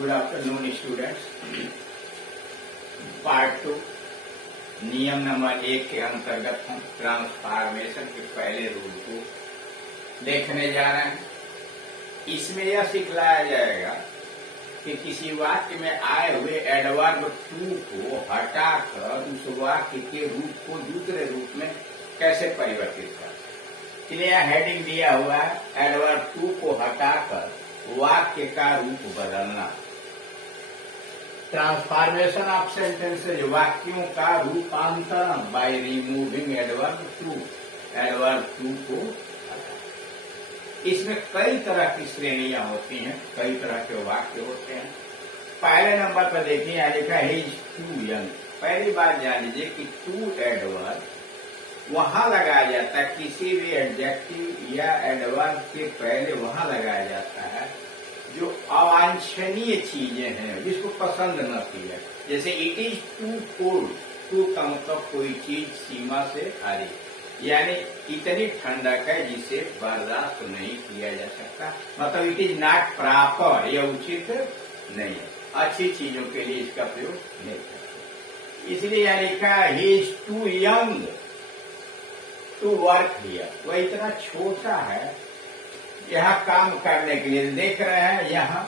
Good afternoon students. Part 2 नियम number 1 के अंतर्गत हम ट्रांसफॉर्मेशन के पहले रूल को देखने जा रहे हैं। इसमें यह सिखलाया जाएगा कि किसी वाक्य में आए हुए एडवर्ब टू को हटाकर उस वाक्य के रूप को दूसरे रूप में कैसे परिवर्तित कर। इसलिए हेडिंग दिया हुआ है एडवर्ब टू को हटाकर वाक्य का रूप बदलना। ट्रांसफॉर्मेशन ऑफ सेंटेंसेज, वाक्यों का रूपांतरण by removing adverb too, adverb too को हटाना। इसमें कई तरह की श्रेणियां होती हैं, कई तरह के वाक्य होते हैं। पहले नंबर पर देखिए यहाँ लिखा है ही इज टू यंग। पहली बात जान लीजिए कि टू एडवर्ब वहां लगाया जाता है, किसी भी एडजेक्टिव या एडवर्ब के पहले वहां लगाया जाता है जो अवांछनीय चीजें हैं, जिसको पसंद न की है। जैसे it is too cold, too का मतलब कोई चीज सीमा से खाली, यानी इतनी ठंडक है जिसे बर्दाश्त नहीं किया जा सकता, मतलब इट इज नॉट प्रॉपर, यह उचित नहीं है, अच्छी चीजों के लिए इसका प्रयोग नहीं करते। इसलिए यह लिखा he is too young to work here, वह इतना छोटा है यहाँ काम करने के लिए। देख रहे हैं यहाँ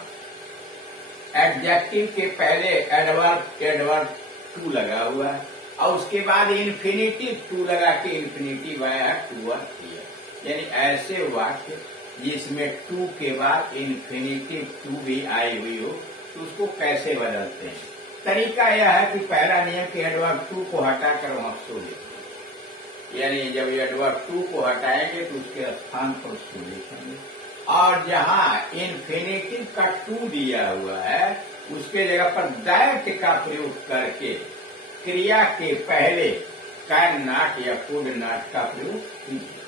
एडजेक्टिव के पहले एडवर्ब टू लगा हुआ है और उसके बाद इन्फिनिटिव टू लगा के इन्फिनिटिव आया टू वर्क हियर, यानी ऐसे वाक्य जिसमें टू के बाद इन्फिनिटिव टू भी आई हुई हो तो उसको कैसे बदलते हैं। तरीका यह है कि पहला नियम कि एडवर्ब टू को हटाकर वहां सो लिखेंगे, यानी जब एडवर्ब टू को हटाएंगे तो उसके स्थान पर सो लिखेंगे, और जहां इन्फिनिटिव का टू दिया हुआ है उसके जगह पर दैट का प्रयोग करके क्रिया के पहले कैन नॉट या कुड नॉट का प्रयोग कीजिए।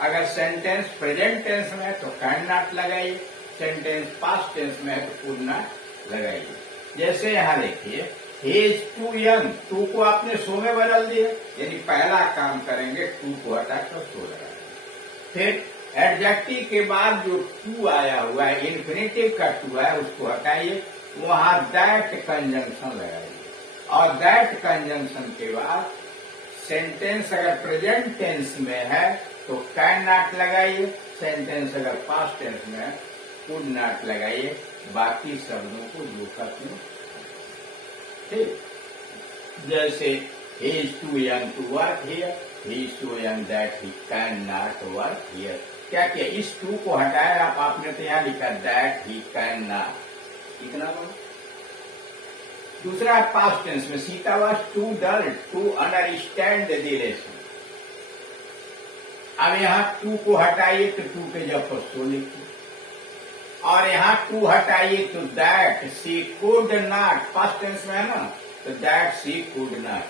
अगर सेंटेंस प्रेजेंट टेंस में है तो कैन नॉट लगाइए, सेंटेंस पास्ट टेंस में है तो कुड नॉट लगाइए। जैसे यहाँ देखिए he is too young, too को आपने सो में बदल दिए, यानी पहला काम करेंगे टू को हटाकर सो लगाएंगे। फिर एडजेक्टिव के बाद जो टू आया हुआ है, इन्फिनिटिव का टू है, उसको हटाइए, वहां दैट कंजंक्शन लगाइए, और दैट कंजंक्शन के बाद सेंटेंस अगर प्रेजेंट टेंस में है तो कैन नॉट लगाइए, सेंटेंस अगर पास्ट टेंस में है कुड नॉट लगाइए, बाकी शब्दों को जो करते हैं। जैसे he is too young to work here, he is so young that he cannot work here। क्या किया, इस टू को हटाया आपने तो यहाँ लिखा that he cannot, इतना बोलो। दूसरा पास्ट टेंस में Sita was too dull to understand the lesson। अब यहाँ टू को हटाइए तो टू के जब पर सो लिखिए, और यहाँ टू हटाइए तो that she could not, past tense में है ना, तो that she could not.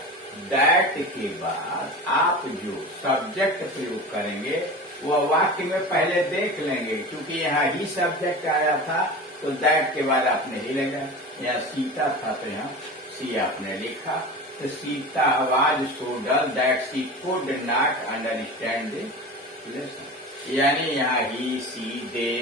That के बाद आप जो सब्जेक्ट प्रयोग करेंगे वह वाक्य में पहले देख लेंगे, क्योंकि यहाँ ही सब्जेक्ट आया था तो दैट के बाद आपने ही लगा। यहाँ सीता था तो यहाँ सी आपने लिखा, तो Sita was so dull that she could not understand the lesson, यानी यहाँ ही सी दे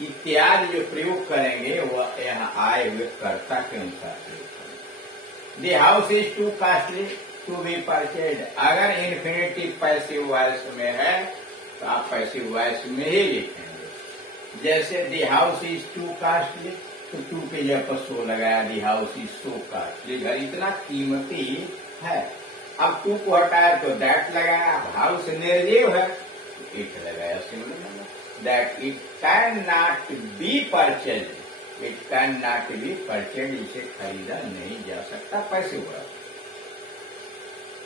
इत्यादि जो प्रयोग करेंगे वह यहाँ आए हुए कर्ता के अनुसार प्रयोग करेंगे। The house is too costly to be purchase, अगर इन्फिनिटिव पैसिव वॉइस में है तो आप पैसिव वॉइस में ही लिखेंगे। जैसे the house is too costly, तो टू के जगह पर सो लगाया, the house is so costly, घर इतना कीमती है। अब टू को हटाया तो दैट लगाया, हाउस निर्जीव है तो इट लगाया, similar that it cannot be purchased, it cannot be purchased, इसे खरीदा नहीं जा सकता, पैसे हुआ।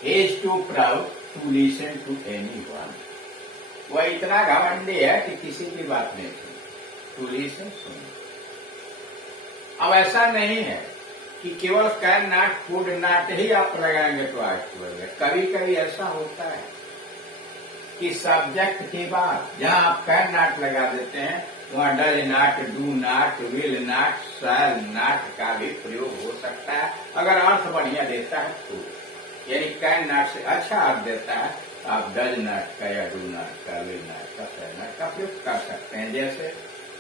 He is too proud to listen to anyone, वह इतना घमंडी है कि किसी की बात नहीं सुनी, to listen सुन। अब ऐसा नहीं है कि केवल कैन नॉट कुड नॉट ही आप लगाएंगे तो आर्टिकल, कभी कभी ऐसा होता है कि सब्जेक्ट के बाद जहां आप कैन नॉट लगा देते हैं वहां does not, do not, will not, shall not का भी प्रयोग हो सकता है, अगर अर्थ बढ़िया देता है तो। यानी कैन नॉट से अच्छा अर्थ देता है आप डज नॉट का या डू नॉट का, विल नॉट का, शैल नॉट का प्रयोग कर सकते हैं। जैसे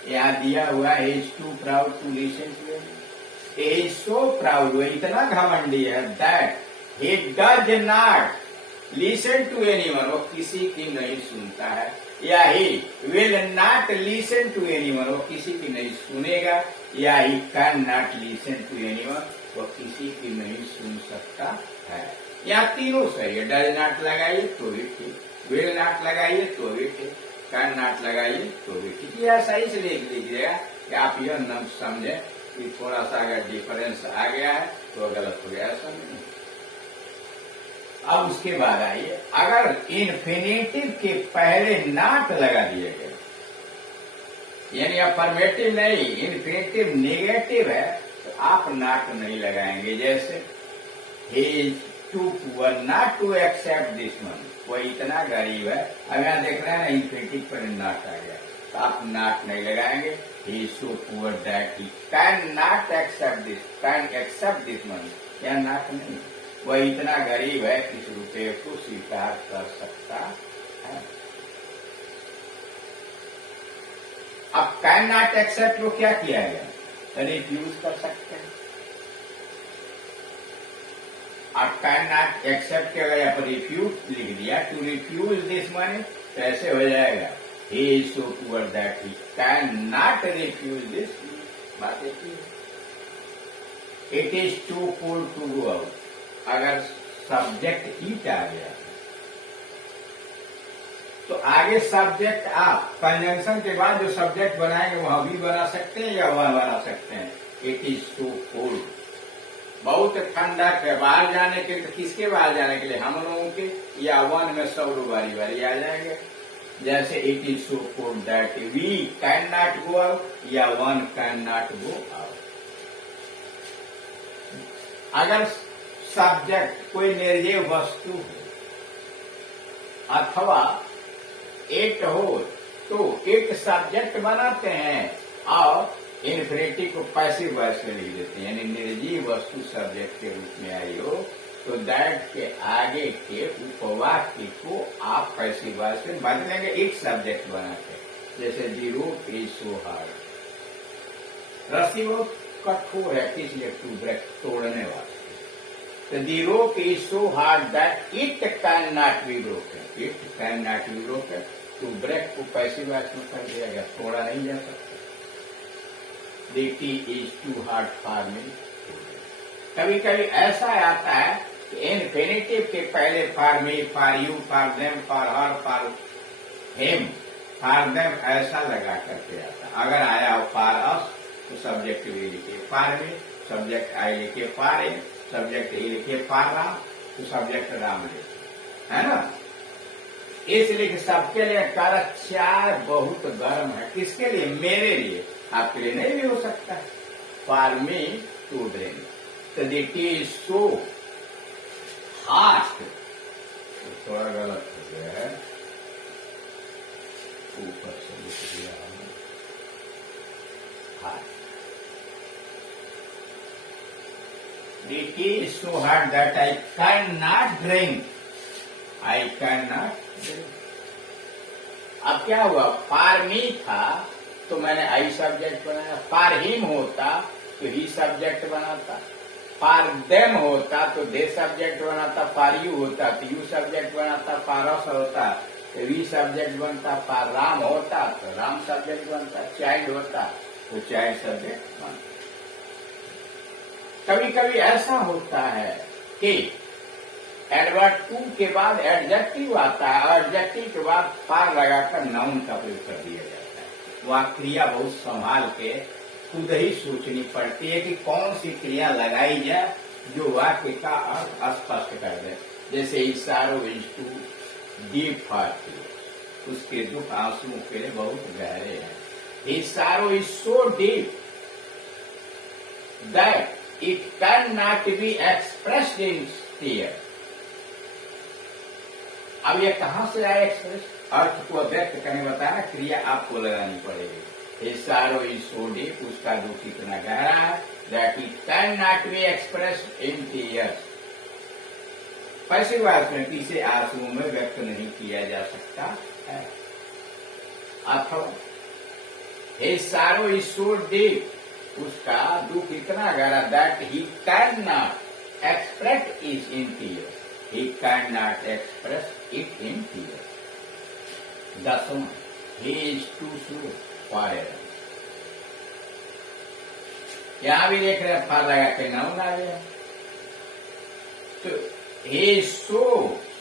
यहाँ दिया हुआ है is too proud to listen to, is so proud, वो इतना घमंडी है that he does not listen to anyone, वो किसी की नहीं सुनता है, या he will not listen to anyone, वो किसी की नहीं सुनेगा, या he can not listen to anyone, वो किसी की नहीं सुन सकता है। यहाँ तीनों सही है, डज नॉट लगाइए तो भी ठीक, विल नॉट लगाइए तो भी ठीक, कैन नॉट लगाइए तो भी ठीक। यह सही से लिख लीजिएगा कि आप यह न समझे कि थोड़ा सा अगर डिफरेंस आ गया है तो गलत हो गया, ऐसा नहीं। अब उसके बाद आइए, अगर इन्फिनेटिव के पहले नॉट लगा दिए गए, यानी अफर्मेटिव नहीं, इन्फिनेटिव नेगेटिव है, तो आप नॉट नहीं लगाएंगे। जैसे he is too poor not to accept this money, वो इतना गरीब है। अब यहाँ देख रहे हैं ना, इन्फिनेटिव पर नॉट आ गया, तो आप नॉट नहीं लगाएंगे। He is so poor that he can not accept this, can accept this money, यहाँ नॉट नहीं, वह इतना गरीब है कि इस रुपये को स्वीकार कर सकता है। अब कैन नॉट एक्सेप्ट को क्या किया गया, रिफ्यूज कर सकते हैं। अब कैन नॉट एक्सेप्ट के अगर यहाँ पर रिफ्यूज लिख दिया, टू रिफ्यूज दिस मनी, तो ऐसे हो जाएगा he is so poor that he can not refuse this, बात एक ही है। It is too poor to go out, अगर सब्जेक्ट ईट आ गया तो आगे सब्जेक्ट आप कंजंक्शन के बाद जो सब्जेक्ट बनाएंगे वह भी बना सकते हैं या वह बना सकते हैं। इट इज सो कोल्ड, बहुत ठंडा है, बाहर जाने के लिए, किसके बाहर जाने के लिए, हम लोगों के, या वन में सब लोग बारी बारी आ जाएंगे। जैसे it is so cold that we can not go out, या one can not go out. अगर सब्जेक्ट कोई निर्जीव वस्तु हो अथवा इट हो तो इट सब्जेक्ट बनाते हैं और इन्फिनिटिव को पैसिव वॉइस में लिख देते हैं, यानी निर्जीव वस्तु सब्जेक्ट के रूप में आई हो तो दैट के आगे के उपवाक्य को आप पैसिव वॉइस में बदलेंगे, इट सब्जेक्ट बनाते हैं। जैसे दी रोप इज सो हार्ड, रस्सी बहुत कठोर है, इसलिए टू ब्रेक, तोड़ने वाला। The rope is so hard that it cannot be broken. It cannot be broken. To break को पैसिव वॉइस में कर दिया गया, तोड़ा नहीं जा सकता। The tea is too hard for me. कभी कभी ऐसा आता है कि इन्फिनिटिव के पहले for me, for you, for them, for her, for him, for them ऐसा लगा करके आता है। अगर आया हो फॉर अस तो सब्जेक्ट भी लिखिए फॉर मी, सब्जेक्ट आई लिखिए फॉर हिम, सब्जेक्ट ही लिखिए फॉर राम, तो सब्जेक्ट राम लिखिए, है ना। इसलिए सबके लिए कारक चाय बहुत गर्म है, किसके लिए, मेरे लिए, आपके लिए नहीं भी हो सकता है। फॉर मी टू ड्रिंक, तो देखिए इज सो हॉट, थोड़ा गलत हो गया है, ऊपर से लिख दिया हमने hot. The tea is so hot that I cannot drink. I cannot drink. अब क्या हुआ, फॉर मी था तो मैंने आई सब्जेक्ट बनाया, फॉर हिम होता तो ही सब्जेक्ट बनाता, फॉर देम होता तो दे सब्जेक्ट बनाता, फॉर यू होता तो यू सब्जेक्ट बनाता, फॉर अस होता तो वी सब्जेक्ट बनता, फॉर राम होता तो राम सब्जेक्ट बनता, चाइल्ड होता तो चाइल्ड सब्जेक्ट बनता। कभी कभी ऐसा होता है कि एडवर्ब टू के बाद एडजेक्टिव आता है, एडजेक्टिव के बाद फॉर लगाकर नाउन का प्रयोग कर दिया जाता है। वह क्रिया बहुत संभाल के खुद ही सोचनी पड़ती है कि कौन सी क्रिया लगाई जाए जो वाक्य का अर्थ स्पष्ट कर दे। जैसे his sorrow is too deep for tears, उसके दुख आंसुओं के लिए बहुत गहरे हैं। His sorrow is so deep that it cannot be expressed in tears. अब ये कहां से आया एक्सप्रेस, अर्थ को व्यक्त करने बताया, क्रिया आपको लगानी पड़ेगी। His sorrow is so deep, उसका दुख इतना गहरा है that it cannot be expressed in tears. Passive voice में किसी आंसुओं में व्यक्त नहीं किया जा सकता है। अथवा His sorrow is so deep, उसका दुख इतना गहरा that he cannot express it in tears. He cannot express it in tears. 10वां, he is too slow for error. यहाँ भी देख रहे हैं फार लगा के नाउन आ गया। तो he is so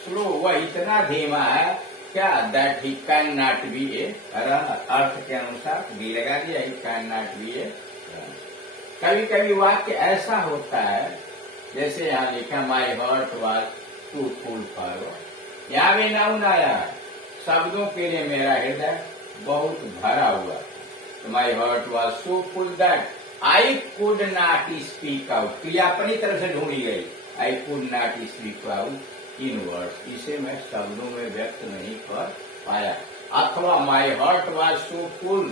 slow, वह इतना धीमा है क्या that he can not be a अर्थ के अनुसार भी लगा दिया, he can not be a. कभी कभी वाक्य ऐसा होता है जैसे यहाँ लिखा my heart was too full for, यहाँ भी नाउन आया है, शब्दों के लिए मेरा हृदय बहुत भरा हुआ था। My heart was so full that I could not speak out, क्रिया अपनी तरफ से ढूंढी गई, I could not speak out in words, इसे मैं शब्दों में व्यक्त नहीं कर पाया। अथवा my heart was so full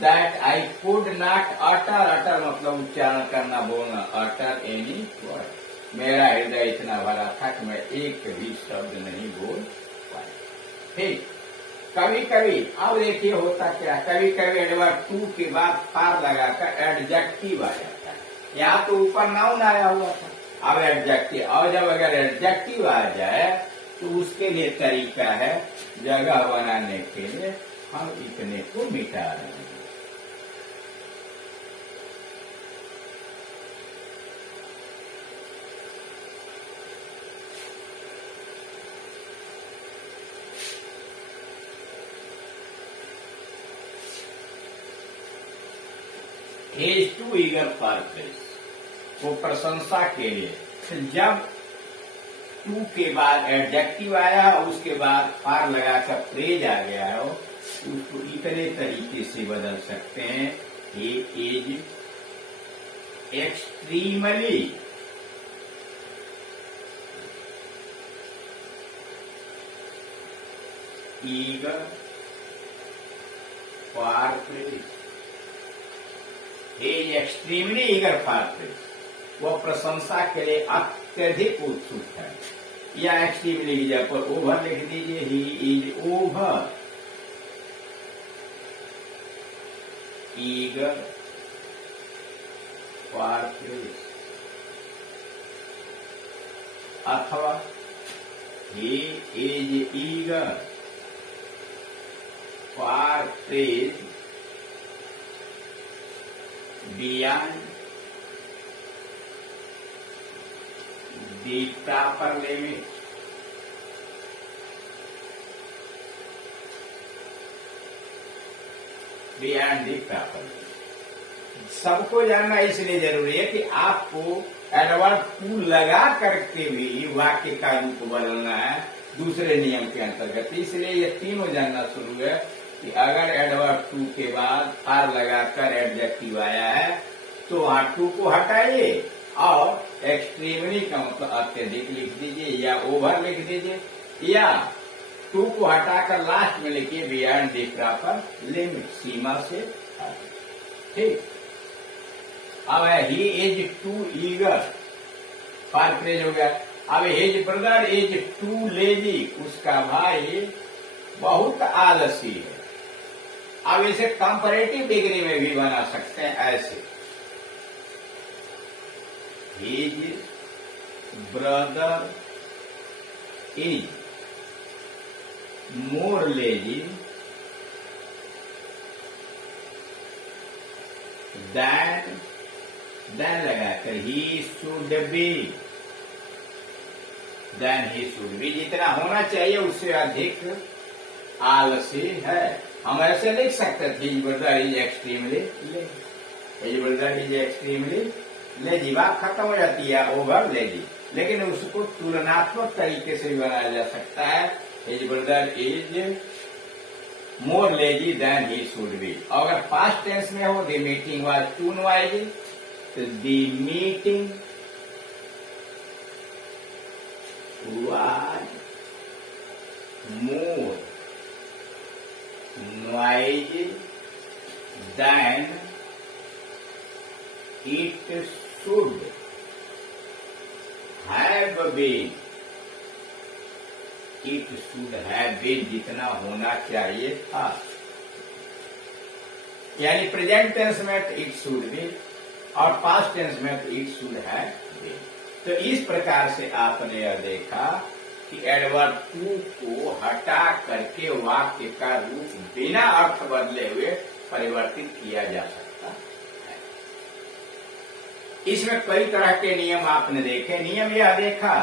that I could not utter, utter मतलब उच्चारण करना, बोलना, अटर एनी वर्ड, मेरा हृदय इतना भरा था कि मैं एक भी शब्द नहीं बोल पाया। ठीक, कभी कभी अब देखिए होता क्या, कभी कभी एडवर्ब टू के बाद फार लगाकर एडजेक्टिव आ जाता है। यहाँ तो ऊपर नाउन आया हुआ था, अब एडजेक्टिव, और जब अगर एडजेक्टिव आ जाए तो उसके लिए तरीका है, जगह बनाने के लिए हम इतने को मिटा रहे हैं। He is too eager for praise, वो प्रशंसा के लिए। जब टू के बाद एडजेक्टिव आया है, उसके बाद फार लगाकर प्रेज आ गया है, उसको इतने तरीके से बदल सकते हैं। He is extremely eager for praise, He is extremely eager for praise, वो प्रशंसा के लिए अत्यधिक उत्सुक है। या एक्सट्रीमली की जगह पर ओवर लिख दीजिए, he is over eager for praise, अथवा he is eager for praise beyond the proper limit, beyond the proper limit। सबको जानना इसलिए जरूरी है कि आपको एडवर्ब टू लगा करके भी वाक्य का रूप बदलना है दूसरे नियम के अंतर्गत। इसलिए ये तीनों जानना शुरू है कि अगर एडवर्ब टू के बाद आर लगाकर एडजेक्टिव आया है तो वहां टू को हटाइए और एक्सट्रीमली का मतलब अत्यधिक लिख दीजिए या ओवर लिख दीजिए, या टू को हटाकर लास्ट में लिखिए बियॉन्ड द प्रॉपर लिमिट, सीमा से आगे। ठीक, अब है he is too eager for praise हो गया। अब his brother is too lazy, उसका भाई बहुत आलसी है। अब इसे कंपैरेटिव डिग्री में भी बना सकते हैं ऐसे, his brother is more lazy than लगाकर he should be, than he should be, जितना होना चाहिए उससे अधिक आलसी है। हम ऐसे लिख सकते थे his brother is extremely lazy, his brother is extremely lazy, बात खत्म हो जाती है ओवर लेजी। लेकिन उसको तुलनात्मक तरीके से भी बनाया जा सकता है, his brother is more lazy than he should be. अगर पास्ट टेंस में हो the meeting was too noisy, तो the meeting was more noisy than it should have been, it should have been जितना होना चाहिए था। यानी प्रेजेंट टेंस में तो इट शुड बी और पास्ट टेंस में तो इट शुड हैव बीन। तो इस प्रकार से आपने यह देखा कि एडवर्ब टू को हटा करके वाक्य का रूप बिना अर्थ बदले हुए परिवर्तित किया जा सकता है। इसमें कई तरह के नियम आपने देखे। नियम यह देखा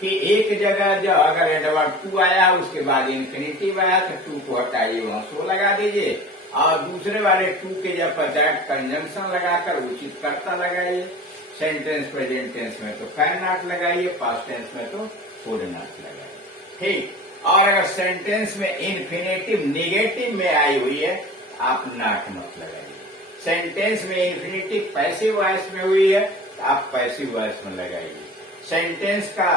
कि एक जगह जो अगर एडवर्ब टू आया उसके बाद इन्फिनिटिव आया तो टू को हटाइए, वहां सो लगा दीजिए, और दूसरे वाले टू के जब दैट कंजंक्शन लगाकर उचित कर्ता लगाइए। सेंटेंस प्रेजेंट टेंस में तो कैन नॉट लगाइए, पास्ट टेंस में तो कुड नॉट लगाइए। ठीक। और अगर सेंटेंस में इन्फिनेटिव निगेटिव में आई हुई है आप नॉट मत लगाइए। सेंटेंस में इन्फिनेटिव पैसिव वॉइस में हुई है तो आप पैसिव वॉइस में लगाइए। सेंटेंस का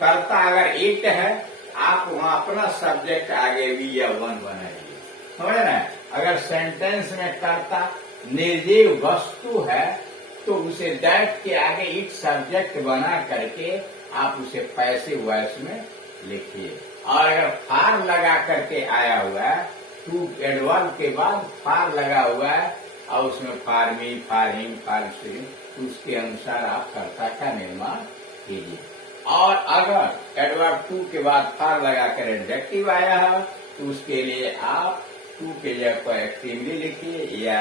कर्ता अगर इट है आप वहां अपना सब्जेक्ट आगे भी या वन बनाइए, समझ ना। अगर सेंटेंस में कर्ता निर्जीव वस्तु है तो उसे दैट के आगे इट सब्जेक्ट बना करके आप उसे पैसिव वॉइस में लिखिए। और अगर फार लगा करके आया हुआ है, टू एडवर्ब के बाद फार लगा हुआ है और उसमें फार मी, फार हिम, फार शी, तो उसके अनुसार आप कर्ता का निर्माण कीजिए। और अगर एडवर्ब टू के बाद फार लगाकर एडजेक्टिव आया है तो उसके लिए आप टू के जगह पर एक्सट्रीमली लिखिए या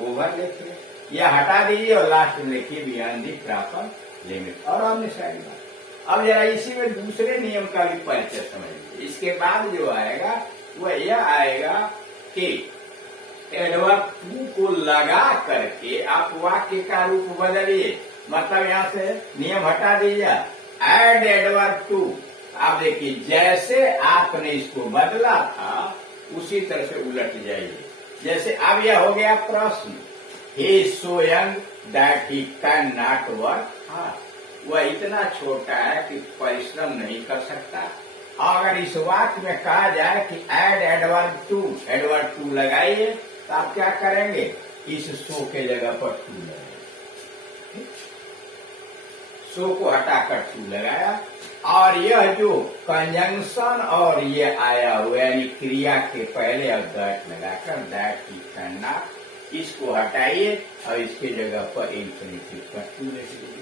ओवर लिखिए या हटा दीजिए और लास्ट में लिखिए बियॉन्ड दी प्रॉपर लिमिट। और हमने सारी बात। अब जरा इसी में दूसरे नियम का भी परिचय समझिए। इसके बाद जो आएगा वह यह आएगा कि एडवर्ब टू को लगा करके आप वाक्य का रूप बदलिए। मतलब यहाँ से नियम हटा दीजिए, एड एडवर्ब टू। आप देखिए जैसे आपने इसको बदला था उसी तरह से उलट जाइए। जैसे अब यह हो गया प्रश्न, he is so young that he cannot work hard। वह इतना छोटा है कि परिश्रम नहीं कर सकता। अगर इस वाक्य में कहा जाए कि एड एडवर्ब टू लगाइए तो आप क्या करेंगे, इस सो के जगह पर टू लगाइए। सो को हटाकर टू लगाया और यह जो कंजंक्शन और ये आया हुआ यानी क्रिया के पहले अब दैट लगाकर दैट ही कैन नॉट, इसको हटाइए और इसके जगह पर इन्फिनिटिव का टू लिख दीजिए।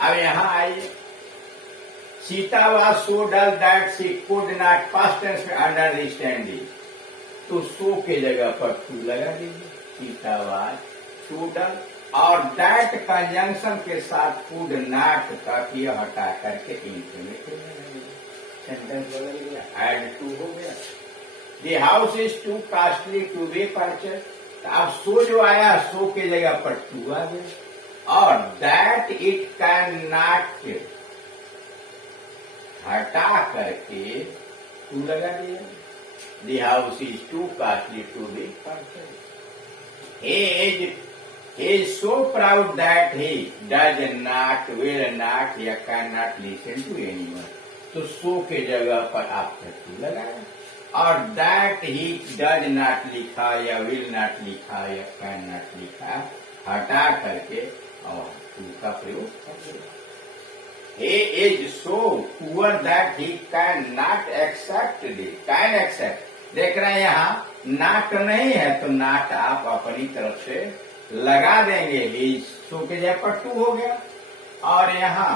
अब यहां आइए, Sita was so dull that she could not, past tense में अंडरस्टैंडिंग, तो सो के जगह पर टू लगा दीजिए। सीता वाज सो डल और दैट कंजंक्शन के साथ कुड नॉट का यह हटा करके इन्फिनिटिव सेंटेंस बदल गया, एड टू हो गया। The house is too costly to be purchase, अब सो जो आया सो के जगह पर टू आ गया और दैट इट कैन नॉट हटा करके टू लगा दिया। The house is too costly to be purchase. He is so proud that he does not, will not या cannot listen to anyone। तो so के जगह पर आपने टू लगाया और that he does not लिखा या will not लिखा या cannot लिखा हटा करके और टू का प्रयोग कर दिया। He is so poor that he cannot accept it। can accept, देख रहे हैं यहाँ not नहीं है तो not आप अपनी तरफ से लगा देंगे। ही सो के जगह पर टू हो गया और यहाँ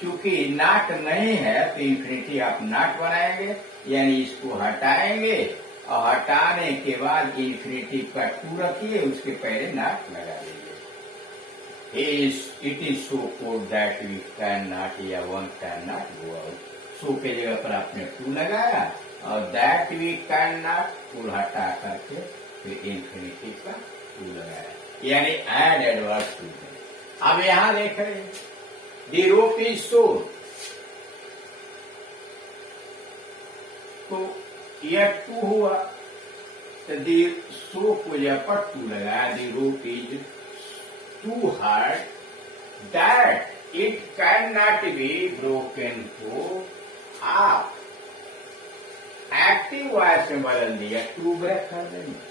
चूंकि नाट नहीं है तो इन्फिनिटी आप नाट बनाएंगे यानी इसको हटाएंगे और हटाने के बाद इन्फिनिटी का टू रखिए उसके पहले नाट लगा दीजिए। It is so cold that we can not या one can not go out, so के जगह पर आपने टू लगाया और that we can not too हटा करके फिर इन्फिनिटी का टू लगाया यानी एड एडवर्ब टू। अब यहां देख रहे हैं द रोप इज सो, तो यह टू हुआ तो दी सो को जब पर टू लगाया। The rope is too hard that it can not be broken को आप एक्टिव वॉइस में बदल दिया, टू ब्रेक कर देंगे।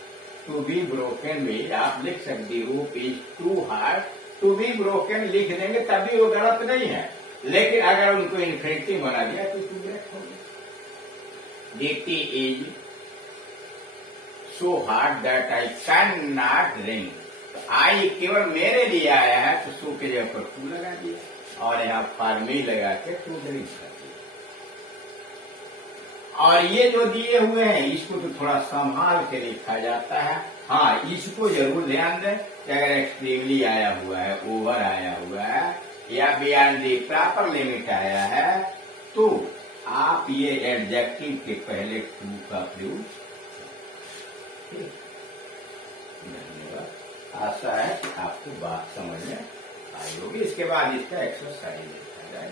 टू बी ब्रोकन में आप लिख सकते हो is too hard, to be broken लिख देंगे तभी वो गलत नहीं है, लेकिन अगर उनको इन्फिनिटिव बना दिया तो टू ब्रेक हो गया। dt is so hard that I can not drink. आई केवल मेरे लिए आया है तो सो के जगह पर टू लगा दिया और यहाँ फॉर मी लगा के टू ड्रिंक कर दिया। और ये जो दिए हुए हैं इसको तो थोड़ा संभाल के लिखा जाता है। हाँ, इसको जरूर ध्यान दें कि अगर एक्सट्रीमली आया हुआ है, ओवर आया हुआ है या बियॉन्ड दी प्रॉपर लिमिट आया है तो आप ये एडजेक्टिव के पहले टू का प्रयोग। धन्यवाद। आशा है आपको बात समझ में आई होगी। इसके बाद इसका एक्सरसाइज देखा जाए।